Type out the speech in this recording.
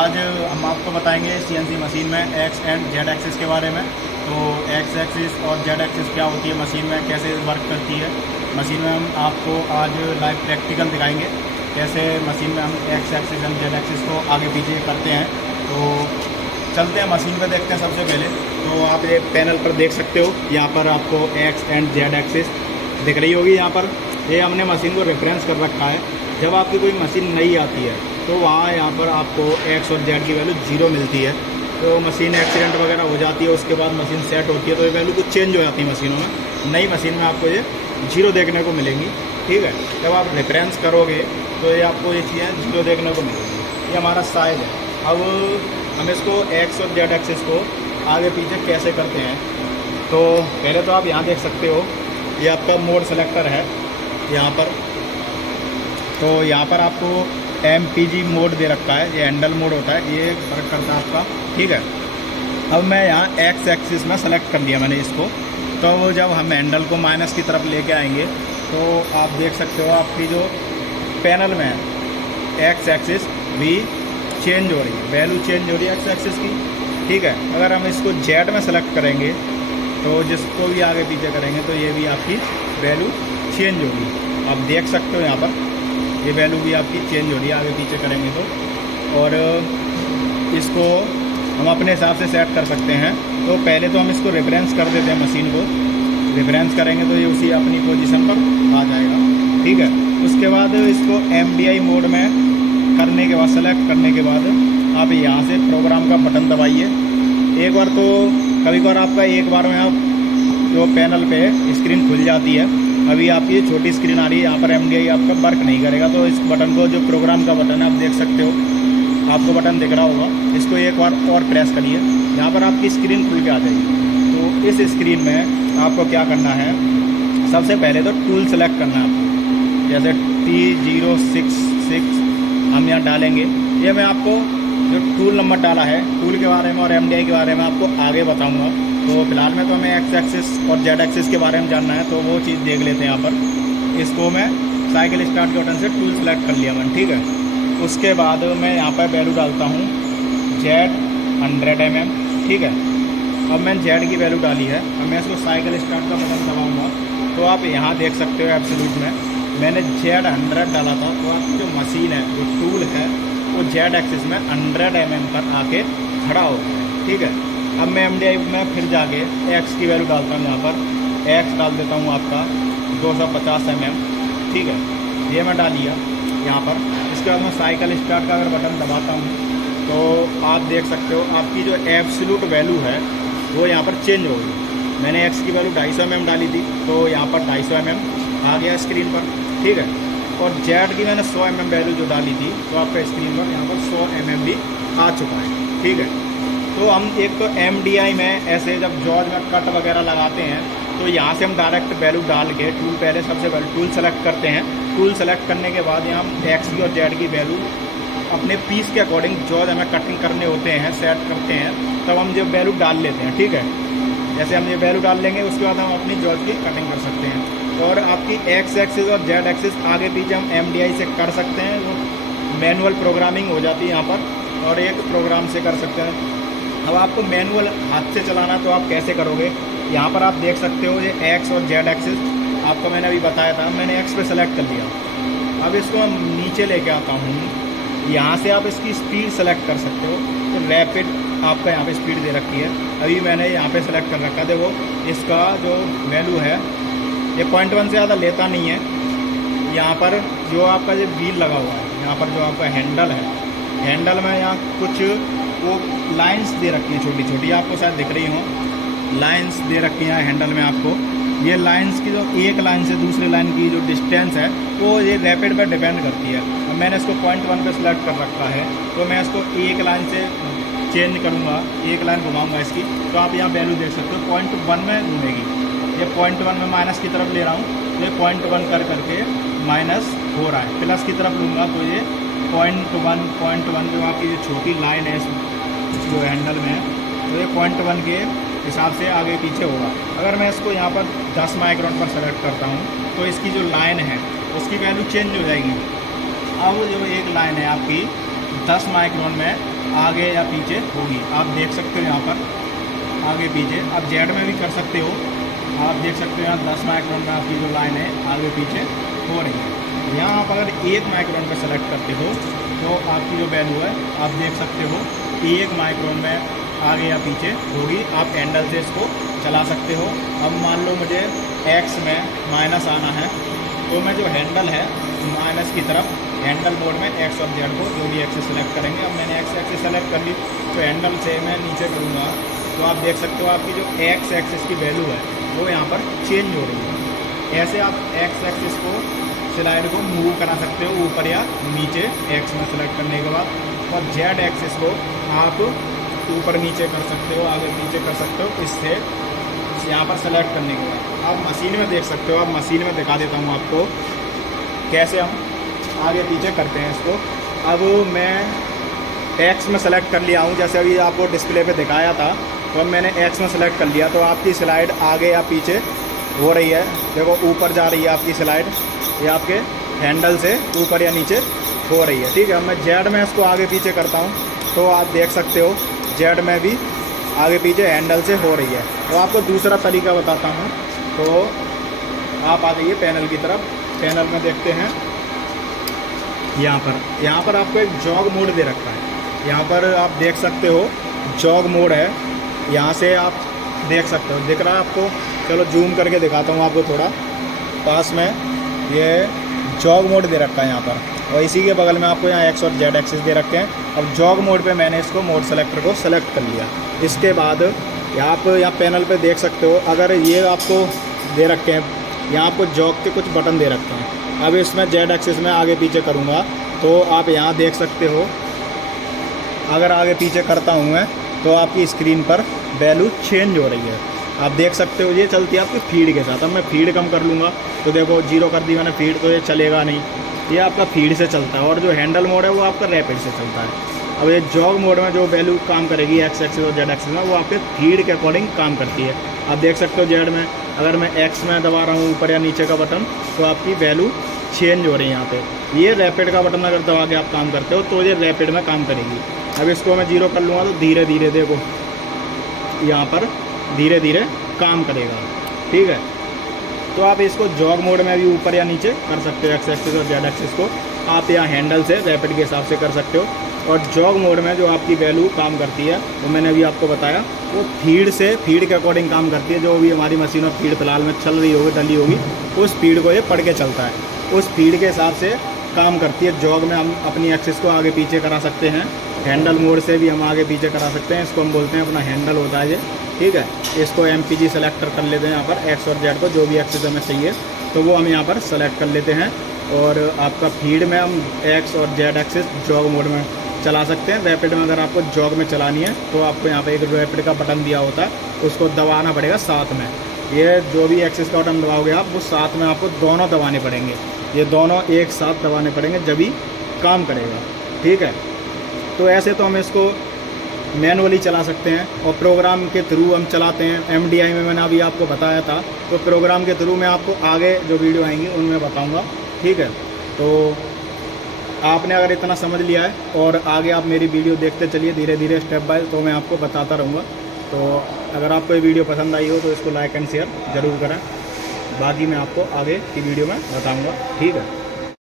आज हम आपको बताएंगे सीएनसी मशीन में एक्स एंड जेड एक्सिस के बारे में। तो एक्स एक्सिस और जेड एक्सिस क्या होती है मशीन में, कैसे वर्क करती है मशीन में, हम आपको आज लाइव प्रैक्टिकल दिखाएंगे कैसे मशीन में हम x axis and Z axis को आगे पीछे करते हैं। तो चलते हैं मशीन पे, देखते हैं। सबसे पहले तो आप ये पैनल पर देख सकते हो, यहाँ पर आपको एक्स एंड जेड एक्सिस दिख रही होगी। यहाँ पर ये हमने मशीन को रेफरेंस कर रखा है। जब आपकी कोई मशीन नई आती है तो वहाँ यहाँ पर आपको एक्स और जेड की वैल्यू 0 मिलती है। तो मशीन एक्सीडेंट वगैरह हो जाती है, उसके बाद मशीन सेट होती है तो ये वैल्यू कुछ चेंज हो जाती है मशीनों में। नई मशीन में आपको ये 0 देखने को मिलेंगी, ठीक है। जब आप रेफरेंस करोगे तो ये आपको ये चीज़ें 0 देखने को मिलेंगी। ये हमारा साइज है। अब हम इसको एक्स और जेड एक्सिस को आगे पीछे कैसे करते हैं, तो पहले तो आप यहाँ देख सकते हो, ये आपका मोड सेलेक्टर है यहाँ पर। तो यहाँ पर आपको MPG मोड दे रखा है, ये हैंडल मोड होता है, ये फर्क करता है आपका, ठीक है। अब मैं यहाँ एक्स एक्सिस में सेलेक्ट कर लिया मैंने इसको। तो जब हम हैंडल को माइनस की तरफ लेके आएंगे तो आप देख सकते हो आपकी जो पैनल में एक्स एक्सिस भी चेंज हो रही है, वैल्यू चेंज हो रही है एक्स एक्सिस की, ठीक है। अगर हम इसको जेड में सेलेक्ट करेंगे तो जिसको भी आगे पीछे करेंगे तो ये भी आपकी वैल्यू चेंज होगी। आप देख सकते हो यहाँ पर ये वैल्यू भी आपकी चेंज हो रही है आगे पीछे करेंगे तो। और इसको हम अपने हिसाब से सेट कर सकते हैं। तो पहले तो हम इसको रेफरेंस कर देते हैं, मशीन को रेफरेंस करेंगे तो ये उसी अपनी पोजीशन पर आ जाएगा, ठीक है। उसके बाद इसको MDI मोड में करने के बाद, सेलेक्ट करने के बाद आप यहाँ से प्रोग्राम का बटन दबाइए। एक बार तो कभी कभार आपका एक बार में आप जो पैनल पे स्क्रीन खुल जाती है, अभी आपकी ये छोटी स्क्रीन आ रही है, यहाँ पर MDI आपका वर्क नहीं करेगा। तो इस बटन को, जो प्रोग्राम का बटन है, आप देख सकते हो, आपको बटन दिख रहा होगा, इसको एक बार और प्रेस करिए, यहाँ पर आपकी स्क्रीन खुल के आ जाएगी। तो इस स्क्रीन में आपको क्या करना है, सबसे पहले तो टूल सेलेक्ट करना है आपको। जैसे T066 हम यहाँ डालेंगे। ये मैं आपको जो टूल नंबर डाला है, टूल के बारे में और MDI के बारे में आपको आगे बताऊँगा। तो फिलहाल में तो हमें एक्स एक्सिस और जेड एक्सिस के बारे में जानना है, तो वो चीज़ देख लेते हैं। यहाँ पर इसको मैं साइकिल स्टार्ट के बटन से टूल सेलेक्ट कर लिया मैंने, ठीक है। उसके बाद मैं यहाँ पर वैल्यू डालता हूँ जेड 100 mm, ठीक है। अब मैंने जेड की वैल्यू डाली है। अब मैं इसको साइकिल स्टार्ट का बटन दबाऊँगा तो आप यहाँ देख सकते हो एब्सोल्यूट में मैंने जेड 100 डाला था। तो आपकी जो मशीन है, जो टूल है, वो जेड एक्सिस में 100 mm पर आके खड़ा हो गया है, ठीक है। अब मैं MDI में फिर जाके एक्स की वैल्यू डालता हूँ। यहाँ पर एक्स डाल देता हूँ आपका 250 mm, ठीक है। ये मैं डाल लिया यहाँ पर। इसके बाद मैं साइकिल स्टार्ट का अगर बटन दबाता हूँ तो आप देख सकते हो आपकी जो एब्सोल्यूट वैल्यू है वो यहाँ पर चेंज हो गई। मैंने एक्स की वैल्यू 250 mm डाली थी, तो यहाँ पर 250 mm आ गया स्क्रीन पर, ठीक है। और जेड की मैंने 100 mm वैल्यू जो डाली थी, तो आपका स्क्रीन पर यहाँ पर 100 mm भी आ चुका है, ठीक है। तो हम एक तो MDI में ऐसे जब जॉज में कट वगैरह लगाते हैं तो यहाँ से हम डायरेक्ट वैल्यू डाल के टूल, पहले सबसे पहले टूल सेलेक्ट करते हैं। टूल सेलेक्ट करने के बाद यहाँ हम एक्स की और जेड की वैल्यू अपने पीस के अकॉर्डिंग, जॉज हमें कटिंग करने होते हैं, सेट करते हैं, तब हम जो वैल्यू डाल लेते हैं, ठीक है। जैसे हम ये वैल्यू डाल लेंगे उसके बाद हम अपनी जॉज की कटिंग कर सकते हैं। और आपकी एक्स एक्सिस और जेड एक्सिस आगे पीछे हम MDI से कर सकते हैं। वो मैनुअल प्रोग्रामिंग हो जाती है यहाँ पर, और एक प्रोग्राम से कर सकते हैं। अब आपको मैनुअल हाथ से चलाना तो आप कैसे करोगे, यहाँ पर आप देख सकते हो ये एक्स और जेड एक्सिस आपको मैंने अभी बताया था। मैंने एक्स पे सेलेक्ट कर लिया। अब इसको मैं नीचे लेके आता हूँ। यहाँ से आप इसकी स्पीड सेलेक्ट कर सकते हो। तो रैपिड आपका यहाँ पे स्पीड दे रखी है, अभी मैंने यहाँ पे सेलेक्ट कर रखा है। देखो इसका जो वैल्यू है ये 0.1 से ज़्यादा लेता नहीं है। यहाँ पर जो आपका जो व्हील लगा हुआ है, यहाँ पर जो आपका हैंडल है, हैंडल में यहाँ कुछ वो लाइंस दे रखी हैं छोटी छोटी, आपको शायद दिख रही हो, लाइंस दे रखी हैं हैंडल में आपको। ये लाइंस की जो एक लाइन से दूसरी लाइन की जो डिस्टेंस है वो ये रैपिड पर डिपेंड करती है। अब मैंने इसको 0.1 पे सेलेक्ट कर रखा है, तो मैं इसको एक लाइन से चेंज करूँगा, एक लाइन घुमाऊँगा इसकी, तो आप यहाँ वैल्यू देख सकते हो 0.1 में घूमेगी। ये 0.1 में माइनस की तरफ ले रहा हूँ, तो ये 0.1 कर करके माइनस हो रहा है। प्लस की तरफ लूँगा तो ये 0.1 जो आपकी जो छोटी लाइन है जो हैंडल में है, तो ये 0.1 के हिसाब से आगे पीछे होगा। अगर मैं इसको यहाँ पर 10 माइक्रोन पर सेलेक्ट करता हूँ तो इसकी जो लाइन है उसकी वैल्यू चेंज हो जाएगी। अब जो एक लाइन है आपकी 10 माइक्रोन में आगे या पीछे होगी। आप देख सकते हो यहाँ पर आगे पीछे। आप जेड में भी कर सकते हो। आप देख सकते हो यहाँ 10 माइक्रोन में आपकी जो लाइन है आगे पीछे हो रही है। यहाँ आप अगर 1 माइक्रोन पर सेलेक्ट करते हो तो आपकी जो वैल्यू है आप देख सकते हो 1 माइक्रोन में आगे या पीछे होगी। आप हैंडल से इसको चला सकते हो। अब मान लो मुझे एक्स में माइनस आना है, तो मैं जो हैंडल है माइनस की तरफ हैंडल मोड में एक्स और जेड को जो भी एक्सेस सेलेक्ट करेंगे। अब मैंने एक्स एक्सेस सेलेक्ट कर ली तो हैंडल से मैं नीचे करूँगा तो आप देख सकते हो आपकी जो एक्स एक्सेस की वैल्यू है वो यहाँ पर चेंज हो रही है। ऐसे आप एक्स एक्सेस को स्लाइड को मूव करा सकते हो ऊपर या नीचे एक्स में सेलेक्ट करने के बाद, और जेड एक्सेस को आप ऊपर नीचे कर सकते हो, आगे पीछे कर सकते हो इससे यहाँ पर सेलेक्ट करने के बाद। आप मशीन में देख सकते हो। आप मशीन में दिखा देता हूँ आपको कैसे हम आगे पीछे करते हैं इसको। अब मैं एक्स में सेलेक्ट कर लिया हूँ, जैसे अभी आपको डिस्प्ले पे दिखाया था, तो अब मैंने एक्स में सेलेक्ट कर लिया तो आपकी स्लाइड आगे या पीछे हो रही है। देखो ऊपर जा रही है आपकी स्लाइड, ये आपके हैंडल से ऊपर या नीचे हो रही है। ठीक है, अब मैं जेड में इसको आगे पीछे करता हूँ तो आप देख सकते हो जेड में भी आगे पीछे हैंडल से हो रही है। तो आपको दूसरा तरीका बताता हूँ। तो आप आ जाइए पैनल की तरफ। पैनल में देखते हैं यहाँ पर आपको एक जॉग मोड दे रखा है। यहाँ पर आप देख सकते हो जॉग मोड है, यहाँ से आप देख सकते हो। दिख रहा है आपको? चलो जूम करके दिखाता हूँ आपको थोड़ा पास में। ये जॉग मोड दे रखा है यहाँ पर, और इसी के बगल में आपको यहाँ एक्स और जेड एक्सिस दे रखे हैं। अब जॉग मोड पे मैंने इसको मोड सेलेक्टर को सेलेक्ट कर लिया। इसके बाद आप यहाँ पैनल पे देख सकते हो, अगर ये आपको दे रखे हैं, यहाँ आपको जॉग के कुछ बटन दे रखे हैं। अब इसमें जेड एक्सिस में आगे पीछे करूँगा तो आप यहाँ देख सकते हो, अगर आगे पीछे करता हूँ मैं तो आपकी स्क्रीन पर वैल्यू चेंज हो रही है। आप देख सकते हो ये चलती है आपकी फीड के साथ। अब मैं फीड कम कर लूँगा तो देखो 0 कर दी मैंने फीड, तो ये चलेगा नहीं, ये आपका फीड से चलता है। और जो हैंडल मोड है वो आपका रैपिड से चलता है। अब ये जॉग मोड में जो वैल्यू काम करेगी एक्स एक्सिस और जेड एक्सिस में, वो आपके फीड के अकॉर्डिंग काम करती है। आप देख सकते हो जेड में अगर मैं एक्स में दबा रहा हूँ ऊपर या नीचे का बटन तो आपकी वैल्यू चेंज हो रही है यहाँ पे। ये रैपिड का बटन अगर दबा के आप काम करते हो तो ये रैपिड में काम करेगी। अब इसको मैं 0 कर लूँगा तो धीरे धीरे देखो यहाँ पर धीरे धीरे काम करेगा। ठीक है, तो आप इसको जॉग मोड में भी ऊपर या नीचे कर सकते हो। एक्स एक्सिस और जेड एक्सिस को आप यहाँ हैंडल से रैपिड के हिसाब से कर सकते हो। और जॉग मोड में जो आपकी वैल्यू काम करती है वो मैंने अभी आपको बताया, वो फीड के अकॉर्डिंग काम करती है। जो भी हमारी मशीन में फीड फिलहाल में चल रही होगी, डली होगी, उस फीड को ये पढ़ के चलता है, उस फीड के हिसाब से काम करती है। जॉग में हम अपनी एक्सिस को आगे पीछे करा सकते हैं, हैंडल मोड से भी हम आगे पीछे करा सकते हैं। इसको हम बोलते हैं अपना हैंडल होता है ये। ठीक है, इसको MPG सेलेक्टर कर लेते हैं यहाँ पर एक्स और जेड को, जो भी एक्सिस हमें चाहिए तो वो हम यहाँ पर सेलेक्ट कर लेते हैं। और आपका फीड में हम एक्स और जेड एक्सिस जॉग मोड में चला सकते हैं। रैपिड में अगर आपको जॉग में चलानी है तो आपको यहाँ पे एक रैपिड का बटन दिया होता है, उसको दबाना पड़ेगा साथ में। ये जो भी एक्सिस का बटन दबाओगे आप, वो साथ में आपको दोनों दबाने पड़ेंगे। ये दोनों एक साथ दबाने पड़ेंगे जब ही काम करेगा। ठीक है, तो ऐसे तो हम इसको मैनुअली चला सकते हैं और प्रोग्राम के थ्रू हम चलाते हैं। MDI में मैंने अभी आपको बताया था, तो प्रोग्राम के थ्रू मैं आपको आगे जो वीडियो आएंगी उनमें बताऊंगा। ठीक है, तो आपने अगर इतना समझ लिया है और आगे आप मेरी वीडियो देखते चलिए धीरे धीरे स्टेप बाय, तो मैं आपको बताता रहूँगा। तो अगर आपको ये वीडियो पसंद आई हो तो इसको लाइक एंड शेयर ज़रूर करें। बाकी मैं आपको आगे की वीडियो में बताऊँगा। ठीक है।